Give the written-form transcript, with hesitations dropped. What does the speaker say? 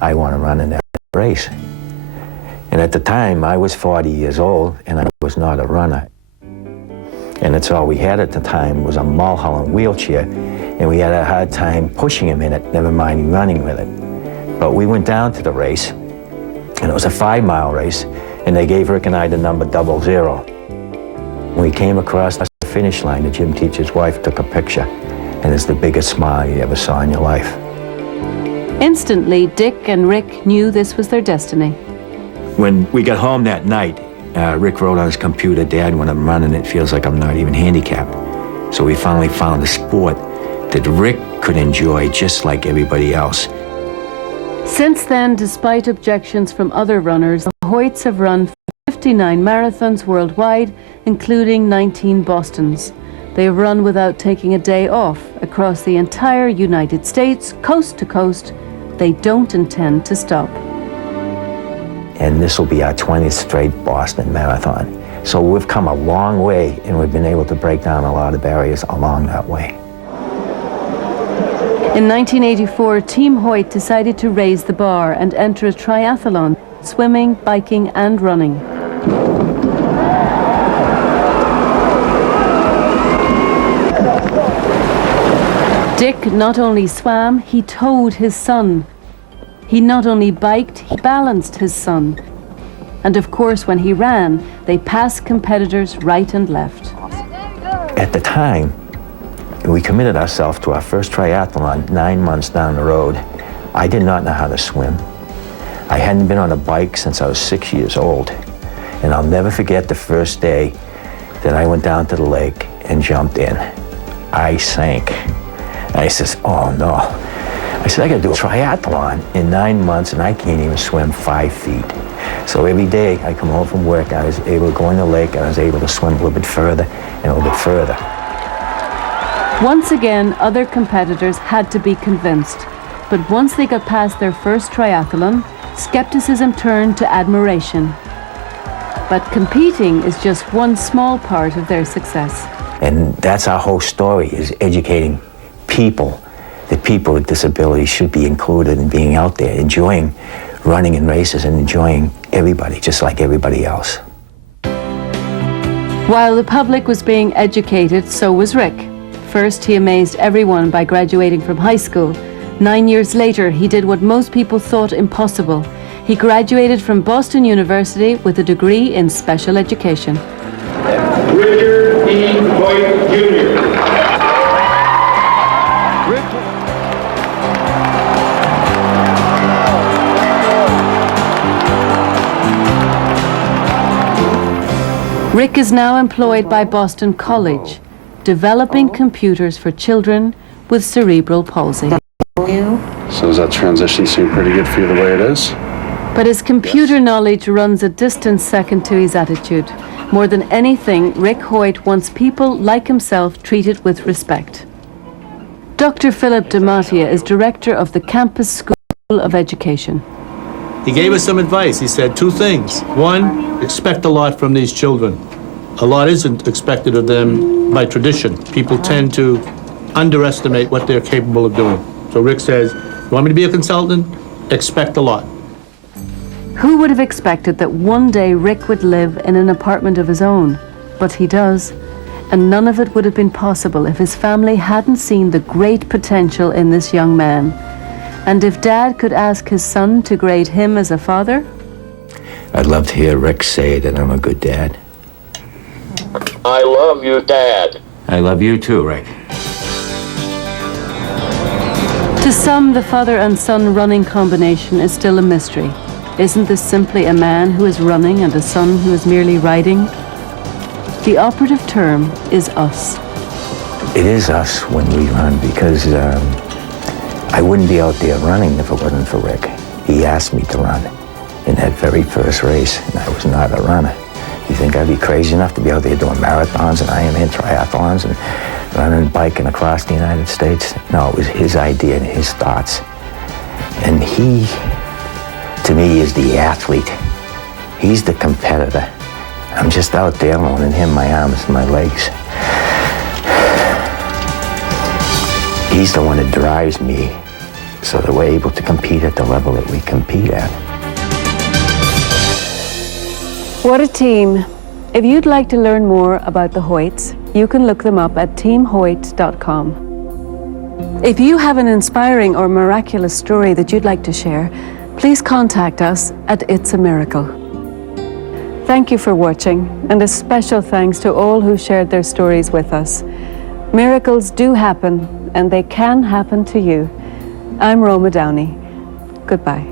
I want to run in that race. And at the time, I was 40 years old, and I was not a runner. And that's all we had at the time was a Mulholland wheelchair, and we had a hard time pushing him in it, never mind running with it. But we went down to the race, and it was a 5-mile race, and they gave Rick and I the number 00. When we came across the finish line, the gym teacher's wife took a picture, and it's the biggest smile you ever saw in your life. Instantly, Dick and Rick knew this was their destiny. When we got home that night, Rick wrote on his computer, "Dad, when I'm running, it feels like I'm not even handicapped." So we finally found a sport that Rick could enjoy just like everybody else. Since then, despite objections from other runners, the Hoyts have run 59 marathons worldwide, including 19 Bostons. They have run without taking a day off across the entire United States, coast to coast. They don't intend to stop. And this will be our 20th straight Boston Marathon. So we've come a long way, and we've been able to break down a lot of barriers along that way. In 1984, Team Hoyt decided to raise the bar and enter a triathlon, swimming, biking, and running. Dick not only swam, he towed his son. He not only biked, he balanced his son. And of course, when he ran, they passed competitors right and left. At the time, we committed ourselves to our first triathlon 9 months down the road. I did not know how to swim. I hadn't been on a bike since I was 6 years old. And I'll never forget the first day that I went down to the lake and jumped in. I sank. I says, "Oh no." I said, "I gotta do a triathlon in 9 months, and I can't even swim 5 feet. So every day I come home from work, I was able to go in the lake, and I was able to swim a little bit further and a little bit further. Once again, other competitors had to be convinced. But once they got past their first triathlon, skepticism turned to admiration. But competing is just one small part of their success. And that's our whole story, is educating people that people with disabilities should be included in being out there, enjoying running in races and enjoying everybody, just like everybody else. While the public was being educated, so was Rick. First, he amazed everyone by graduating from high school. 9 years later, he did what most people thought impossible. He graduated from Boston University with a degree in special education. Richard E. Hoyt, Jr. Rick is now employed by Boston College, developing computers for children with cerebral palsy. So does that transition seem pretty good for you the way it is? But his computer knowledge runs a distant second to his attitude. More than anything, Rick Hoyt wants people like himself treated with respect. Dr. Philip DiMattia is director of the Campus School of Education. He gave us some advice. He said 2 things. 1, expect a lot from these children. A lot isn't expected of them by tradition. People tend to underestimate what they're capable of doing. So Rick says, you want me to be a consultant? Expect a lot. Who would have expected that one day Rick would live in an apartment of his own? But he does. And none of it would have been possible if his family hadn't seen the great potential in this young man. And if Dad could ask his son to grade him as a father? I'd love to hear Rick say that I'm a good dad. I love you, Dad. I love you too, Rick. To some, the father and son running combination is still a mystery. Isn't this simply a man who is running and a son who is merely riding? The operative term is us. It is us when we run, because I wouldn't be out there running if it wasn't for Rick. He asked me to run in that very first race, and I was not a runner. You think I'd be crazy enough to be out there doing marathons and Ironman triathlons and running and biking across the United States? No, it was his idea and his thoughts. And he, to me, is the athlete. He's the competitor. I'm just out there loaning him my arms and my legs. He's the one that drives me so that we're able to compete at the level that we compete at. What a team. If you'd like to learn more about the Hoyts, you can look them up at teamhoyt.com. If you have an inspiring or miraculous story that you'd like to share, please contact us at It's a Miracle. Thank you for watching, and a special thanks to all who shared their stories with us. Miracles do happen, and they can happen to you. I'm Roma Downey. Goodbye.